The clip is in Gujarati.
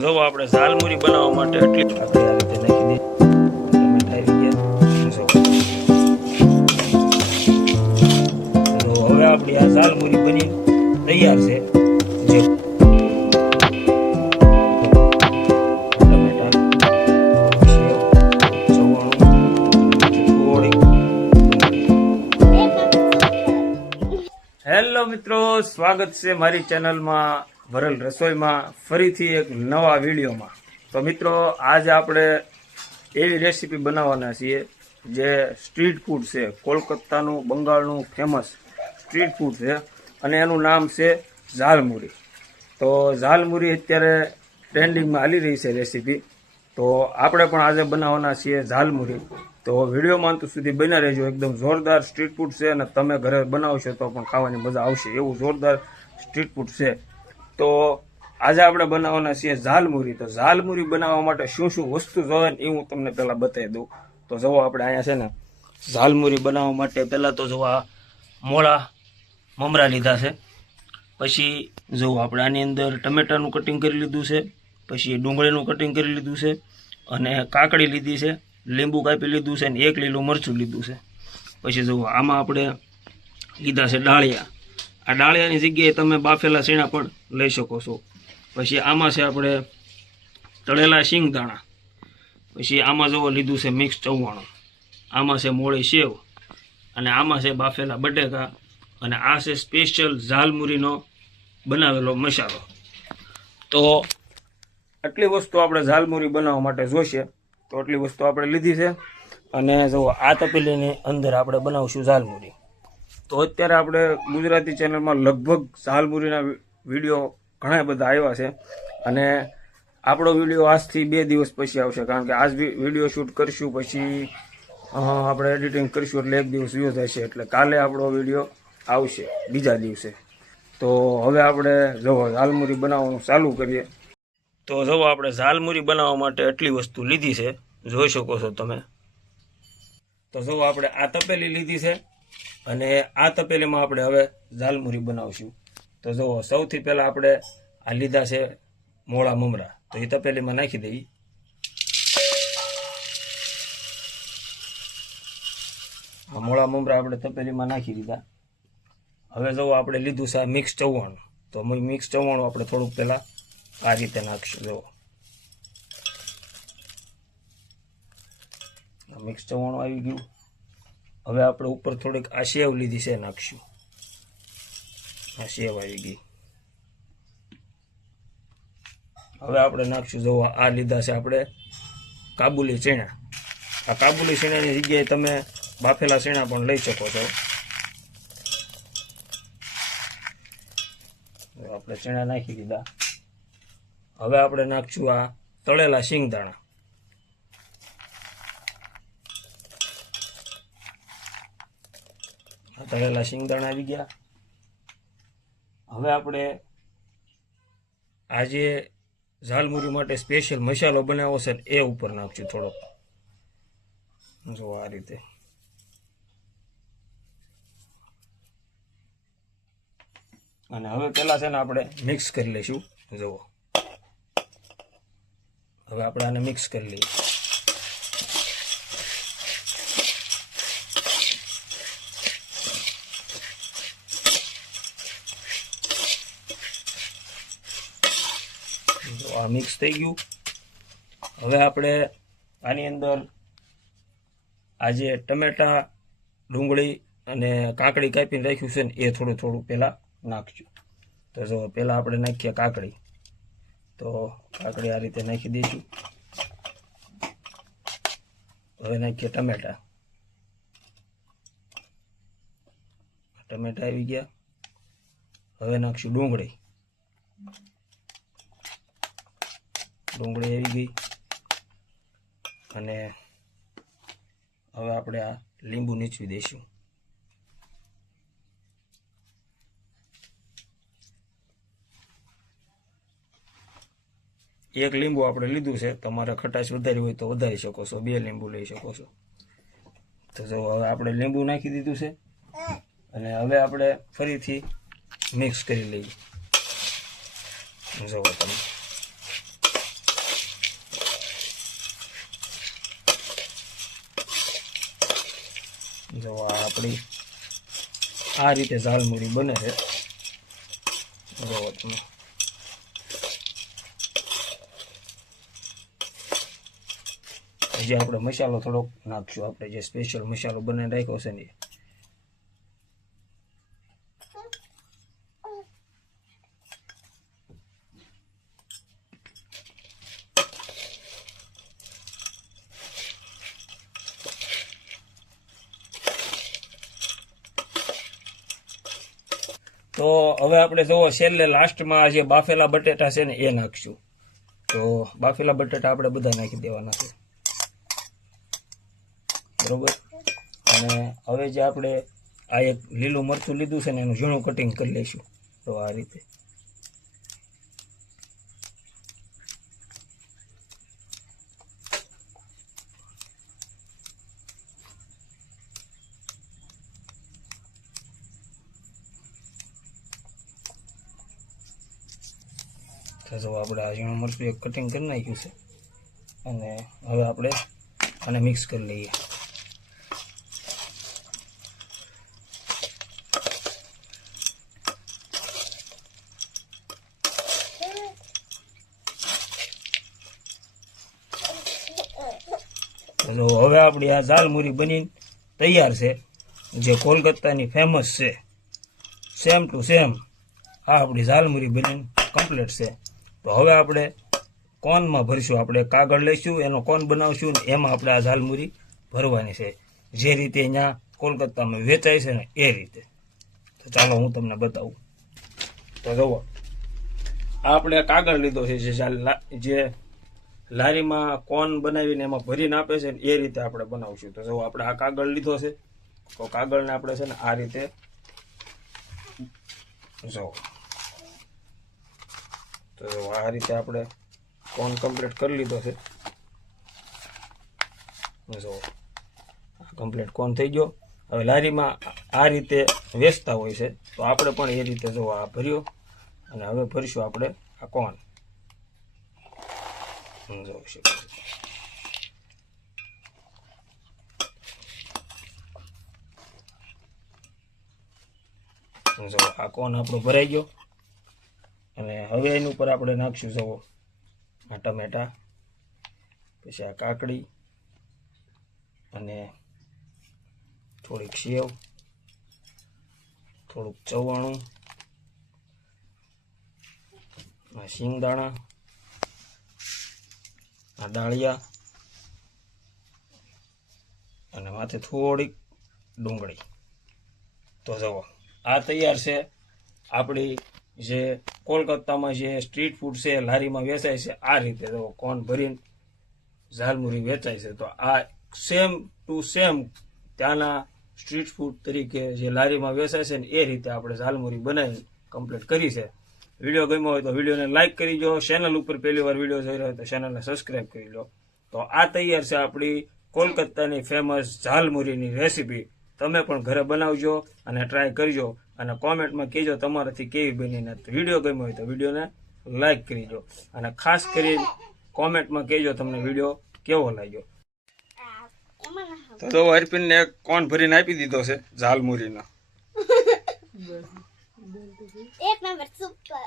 જો આપણે ઝાલમુરી બનાવવા માટે એટલી આપણે આ રીતે નાખી દઈએ તો હવે આપણી આ ઝાલમુરી બની તૈયાર છે જે હેલો મિત્રો, સ્વાગત છે મારી ચેનલમાં વરલ રસોઈમાં ફરીથી એક નવા વિડીયોમાં। તો મિત્રો, આજે આપણે એવી રેસીપી બનાવવાના છીએ જે સ્ટ્રીટ ફૂડ છે, કોલકાતાનું બંગાળનું ફેમસ સ્ટ્રીટ ફૂડ છે અને એનું નામ છે ઝાલમુરી। તો ઝાલમુરી અત્યારે ટ્રેન્ડિંગમાં હાલી રહી છે રેસીપી, તો આપણે પણ આજે બનાવવાના છીએ ઝાલમુરી। તો વિડીયોમાં અંત સુધી બન્યા રહેજો। એકદમ જોરદાર સ્ટ્રીટ ફૂડ છે અને તમે ઘરે બનાવશો તો પણ ખાવાની મજા આવશે એવું જોરદાર સ્ટ્રીટ ફૂડ છે। તો આજે આપણે બનાવવાના છીએ ઝાલમુરી। તો ઝાલમુરી બનાવવા માટે શું શું વસ્તુ જોઈએ ને એ હું તમને પહેલાં બતાવી દઉં। તો જુઓ, આપણે અહીંયા છે ને ઝાલમુરી બનાવવા માટે પહેલાં તો જુઓ આ મોળા મમરા લીધા છે, પછી જુઓ આપણે આની અંદર ટમેટાનું કટિંગ કરી લીધું છે, પછી ડુંગળીનું કટિંગ કરી લીધું છે અને કાકડી લીધી છે, લીંબુ કાપી લીધું છે અને એક લીલું મરચું લીધું છે। પછી જુઓ આમાં આપણે લીધા છે ડાળિયા। આ ડાળિયાની જગ્યાએ તમે બાફેલા શીણા પણ લઈ શકો છો। પછી આમાં છે આપણે તળેલા શિંગદાણા, પછી આમાં જુઓ લીધું છે મિક્સ ચવાણું, આમાં છે મોળી સેવ અને આમાં છે બાફેલા બટેકા અને આ છે સ્પેશિયલ ઝાલમુરીનો બનાવેલો મસાલો। તો આટલી વસ્તુ આપણે ઝાલમુરી બનાવવા માટે જોઈશે, તો આટલી વસ્તુ આપણે લીધી છે અને જુઓ આ તપેલીની અંદર આપણે બનાવશું ઝાલમુરી। તો અત્યારે આપણે ગુજરાતી ચેનલમાં લગભગ ઝાલમુરીના વિડીયો ઘણા બધા આવ્યા છે અને આપણો વિડીયો આજથી 2 દિવસ પછી આવશે, કારણ કે આજ વિડીયો શૂટ કરીશું, પછી આપણે એડિટિંગ કરીશું એટલે 1 દિવસ વ્યૂ થશે, એટલે કાલે આપણો વિડીયો આવશે બીજા દિવસે। તો હવે આપણે જુઓ ઝાલમુરી બનાવવાનું ચાલુ કરીએ। તો જુઓ આપણે ઝાલમુરી બનાવવા માટે એટલી વસ્તુ લીધી છે, જોઈ શકો છો તમે। તો જુઓ આપણે આ તપેલી લીધી છે અને આ તપેલીમાં આપણે હવે ઝાલમુરી બનાવશું। તો જુઓ સૌથી પહેલાં આપણે આ લીધા છે મોળા મમરા, તો એ તપેલીમાં નાખી દઈએ। આ મોળા મમરા આપણે તપેલીમાં નાખી દીધા। હવે જુઓ આપણે લીધું છે આ મિક્સ ચવાણું, તો મિક્સ ચવાણું આપણે થોડુંક પહેલાં આ રીતે નાખશું। જુઓ મિક્સ ચવાણું આવી ગયું। હવે આપણે ઉપર થોડીક આ સેવ લીધી છે નાખશું, આ સેવ આવી ગઈ। હવે આપણે નાખશું, જુઓ આ લીધા છે આપણે કાબુલી ચણા। આ કાબુલી ચણાની જગ્યાએ તમે બાફેલા ચણા પણ લઈ શકો છો। આપણે ચણા નાખી દીધા। હવે આપણે નાખશું આ તળેલા શિંગદાણા, તળેલા શિંગદાણા આવી ગયા। હવે આપણે આજે ઝાલમુરી માટે સ્પેશિયલ મસાલો બનાવ્યો છે એ ઉપર નાખશું થોડોક, જો આ રીતે। અને હવે પહેલાં છે ને આપણે મિક્સ કરી લઈશું। જુઓ હવે આપણે આને મિક્સ કરી લઈએ। આ મિક્સ થઈ ગયું। હવે આપણે આની અંદર આજે ટમેટા, ડુંગળી અને કાકડી કાપીને રાખ્યું છે ને એ થોડું થોડું પહેલાં નાખશું। તો જો પહેલાં આપણે નાખીએ કાકડી, તો કાકડી આ રીતે નાખી દઈશું। હવે નાખીએ ટમેટા, ટમેટા આવી ગયા। હવે નાખશું ડુંગળી, ડુંગળી આવી ગઈ। અને હવે આપણે આ લીંબુ નીચવી દઈશું। એક લીંબુ આપણે લીધું છે, તમારે ખટાશ વધારી હોય તો વધારી શકો છો, 2 લીંબુ લઈ શકો છો। તો જો હવે આપણે લીંબુ નાખી દીધું છે અને હવે આપણે ફરીથી મિક્સ કરી લઈએ। જો તમે આપણી આ રીતે ઝાલમુરી બને છે. જોવો તમે. હજી આપણે મસાલો થોડોક નાખશું, આપણે જે સ્પેશિયલ મસાલો બનાવી રાખ્યો છે ને એ. તો હવે આપણે જોવો છેલ્લે લાસ્ટમાં જે બાફેલા બટેટા છે ને એ નાખશું. તો બાફેલા બટેટા આપણે બધા નાખી દેવાના છે, બરોબર. અને હવે જે આપણે આ એક લીલું મરચું લીધું છે ને એનું ઝીણું કટિંગ કરી લઈશું. તો આ રીતે જો આપણે આ ઝીણું મરચું એક કટિંગ કરી નાખ્યું છે. અને હવે આપણે આને મિક્સ કરી લઈએ. તો હવે આપણી આ ઝાલમુરી બનીને તૈયાર છે, જે કોલકાતાની ફેમસ છે. સેમ ટુ સેમ આ આપણી ઝાલમુરી બનીને કમ્પ્લીટ છે. તો હવે આપણે કોનમાં ભરીશું. આપણે કાગળ લઈશું, એનો કોન બનાવશું ને એમાં આપણે આ ઝાલમુરી ભરવાની છે, જે રીતે અહીંયા કોલકાતામાં વેચાય છે ને એ રીતે. તો ચાલો હું તમને બતાવું. તો જુઓ, આપણે કાગળ લીધો છે જે લારીમાં કોન બનાવીને એમાં ભરીને આપે છે ને એ રીતે આપણે બનાવશું. તો જો આપણે આ કાગળ લીધો છે, તો કાગળને આપણે છે ને આ રીતે જો તો આ રીતે આપણે કોન કમ્પ્લીટ કરી લીધો છે. જો કમ્પ્લીટ કોન થઈ ગયો. હવે લારીમાં આ રીતે વેચતા હોય છે, તો આપણે પણ એ રીતે જો આ ભર્યો. અને હવે ભરીશું આપણે આ કોન. જોઈ શકો છો. જો આ કોન આપણો ભરાઈ ગયો. અને હવે એની ઉપર આપણે નાખશું જુઓ આ ટમેટા, પછી આ કાકડી, અને થોડીક સેવ, થોડુંક ચવાણું, આ શિંગદાણા, આ ડાળિયા, અને માથે થોડીક ડુંગળી. તો જુઓ આ તૈયાર છે આપણી જે કોલકાતામાં જે સ્ટ્રીટ ફૂડ છે, લારીમાં વેચાય છે આ રીતે. જો કોન ભરીને ઝાલમુરી વેચાય છે. તો આ સેમ ટુ સેમ ત્યાંના સ્ટ્રીટ ફૂડ તરીકે જે લારીમાં વેચાય છે ને એ રીતે આપણે ઝાલમુરી બનાવી કમ્પ્લીટ કરી છે. વિડીયો ગમ્યો હોય તો વિડીયોને લાઇક કરી દો. ચેનલ ઉપર પહેલી વાર વિડીયો જોઈ રહ્યો હોય તો ચેનલને સબસ્ક્રાઈબ કરી લો. તો આ તૈયાર છે આપણી કોલકાતાની ફેમસ ઝાલમુરીની રેસીપી. તમે પણ ઘરે બનાવજો અને ટ્રાય કરજો, અને કોમેન્ટમાં કહેજો તમારાથી કેવી બનીને. વિડીયો ગમ્યો હોય તો વિડીયોને લાઇક કરી દો, અને ખાસ કરીને કોમેન્ટમાં કહેજો તમને વિડીયો કેવો લાગ્યો. તો અર્પિનને એક કોન ભરીને આપી દીધો છે ઝાલમુરીનો. એક નંબર સુપર.